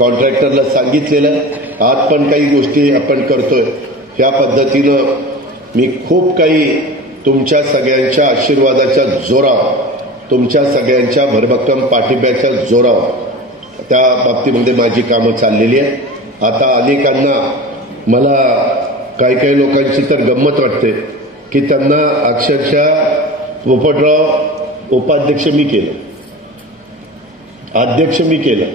कॉन्ट्रॅक्टरला सांगितलेलं. आज पण काही गोष्टी आपण करतोय. ह्या पद्धतीनं मी खूप काही तुमच्या सगळ्यांच्या आशीर्वादाच्या जोरावर, तुमच्या सगळ्यांच्या भरभक्कम पाठिंब्याच्या जोरावर त्या बाबतीमध्ये माझी कामं चाललेली आहेत. आता अनेकांना, मला काही लोकांची तर गंमत वाटते की त्यांना अक्षरशः पोपटराव उपाध्यक्ष मी केलं, अध्यक्ष मी केलं.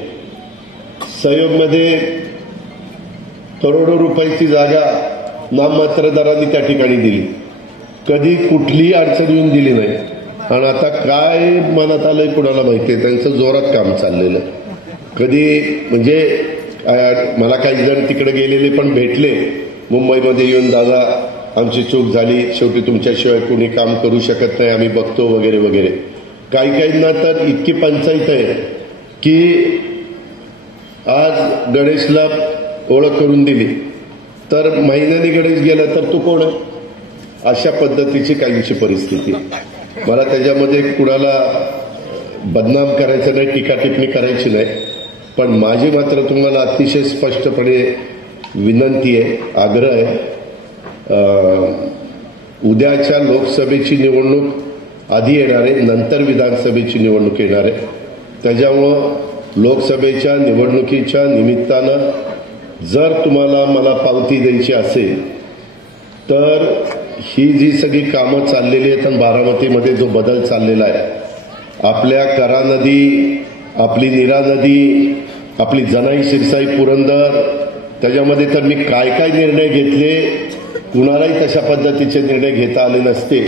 सहयोगमध्ये करोडो रुपयाची जागा नाममात्र दरांनी त्या ठिकाणी दिली. कधी कुठलीही अडचण येऊन दिली नाही. आणि आता काय मनात आलंय कुणाला माहितीये, त्यांचं जोरात काम चाललेलं. कधी म्हणजे मला काही जण तिकडे गेलेले पण भेटले मुंबईमध्ये येऊन, दादा आमची चूक झाली, शेवटी तुमच्याशिवाय कोणी काम करू शकत नाही, आम्ही बघतो वगैरे वगैरे. काहींना तर इतकी पंचायत आहे की आज गणेशला ओळख करून दिली तर महिन्याने गणेश गेला तर तू कोण आहे, अशा पद्धतीची काहींची परिस्थिती. मला त्याच्यामध्ये कुणाला बदनाम करायचं नाही, टीका टिप्पणी करायची नाही. पण माझी मात्र तुम्हाला अतिशय स्पष्टपणे विनंती आहे, आग्रह आहे. उद्याच्या लोकसभेची निवडणूक आधी येणार आहे, नंतर विधानसभेची निवडणूक येणार आहे. त्याच्यामुळं लोकसभेच्या निवडणुकीच्या निमित्तानं जर तुम्हाला मला पावती द्यायची असेल तर ही जी सगळी कामं चाललेली आहेत आणि बारामतीमध्ये जो बदल चाललेला आहे, आपल्या करा नदी, आपली नीरा नदी, आपली जनाई शिरसाई पुरंदर, त्याच्यामध्ये तर मी काय काय निर्णय घेतले, कुणालाही तशा पद्धतीचे निर्णय घेता आले नसते.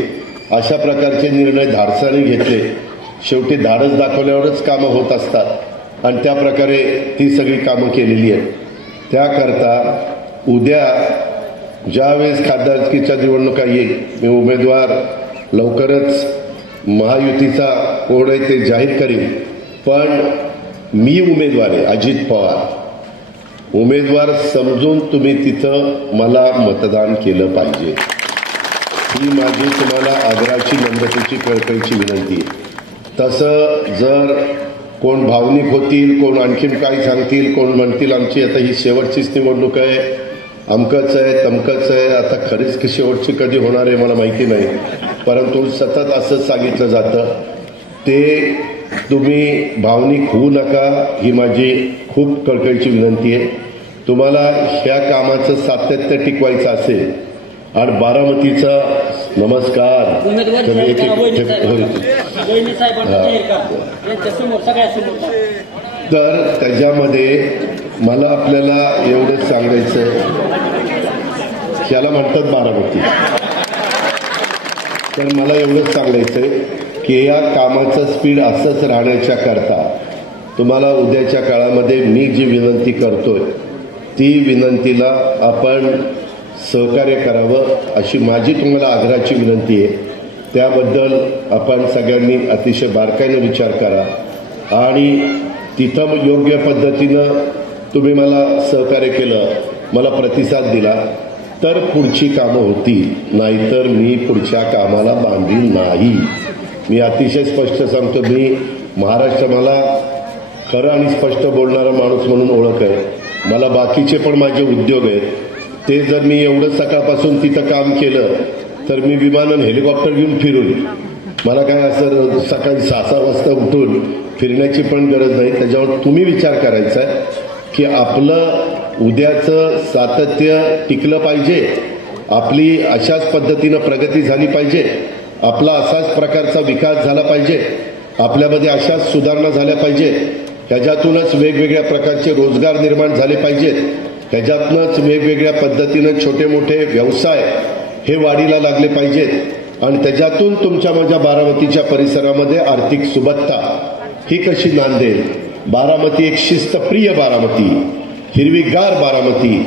अशा प्रकारचे निर्णय धाडसाने घेतले. शेवटी धाडस दाखवल्यावरच कामं होत असतात आणि त्या प्रकारे ती सगळी कामं केलेली आहेत. त्याकरता उद्या ज्यावेळेस खासदारकीच्या निवडणुका येईल, मी उमेदवार लवकरच महायुतीचा कोण आहे ते जाहीर करीन. पण मी उमेदवार आहे, अजित पवार उमेदवार समजून तुम्ही तिथं मला मतदान केलं पाहिजे. ही माझी तुम्हाला आग्रहाची, नम्रतेची, कळकळीची विनंती आहे. तसं जर कोण भावनिक होतील, कोण आणखीन काय सांगतील, कोण म्हणतील आमची आता ही शेवटचीच निवडणूक आहे, अमकच आहे तमकच आहे, आता खरीच की शेवटची कधी होणार आहे मला माहिती नाही, परंतु सतत असं सांगितलं जातं. ते तुम्ही भावनिक होऊ नका, ही माझी खूप कळकळीची विनंती आहे. तुम्हाला ह्या कामाचं सातत्य टिकवायचं असेल आणि बारामतीचा नमस्कार तर त्याच्यामध्ये मला आपल्याला एवढंच सांगायचं, याला म्हणतात बारामती. तर मला एवढंच सांगायचंय की या कामाचं स्पीड असंच राहण्याच्या करता तुम्हाला उद्याच्या काळामध्ये मी जी विनंती करतोय ती विनंतीला आपण सहकार्य करावं, अशी माझी तुम्हाला आग्रहाची विनंती आहे. त्याबद्दल आपण सगळ्यांनी अतिशय बारकाईनं विचार करा आणि तिथं योग्य पद्धतीनं तुम्ही मला सहकार्य केलं, मला प्रतिसाद दिला तर पुढची कामं होतील, नाहीतर मी पुढच्या कामाला बांधील नाही. मी अतिशय स्पष्ट सांगतो, मी महाराष्ट्र मला खरं आणि स्पष्ट बोलणारा माणूस म्हणून ओळख आहे. मला बाकीचे पण माझे उद्योग आहेत, ते जर मी एवढं सकाळपासून तिथं काम केलं तर मी विमानानं हेलिकॉप्टर घेऊन फिरून, मला काय असं सकाळी 6 वाजता उठून फिरण्याची पण गरज नाही. त्याच्यावर तुम्ही विचार करायचा आहे की आपलं उद्याचं सातत्य टिकलं पाहिजे, आपली अशाच पद्धतीनं प्रगती झाली पाहिजे, आपला असाच प्रकारचा विकास झाला पाहिजे, आपल्यामध्ये अशाच सुधारणा झाल्या पाहिजेत, ह्याच्यातूनच वेगवेगळ्या प्रकारचे रोजगार निर्माण झाले पाहिजेत, ह्याच्यातूनच वेगवेगळ्या पद्धतीनं छोटे मोठे व्यवसाय हे वाढीला लागले पाहिजेत आणि त्याच्यातून तुमच्या माझ्या बारामतीच्या परिसरामध्ये आर्थिक सुबत्ता ही कशी नांदेल. बारामती एक शिस्तप्रिय बारामती, हिरवीगार बारामती,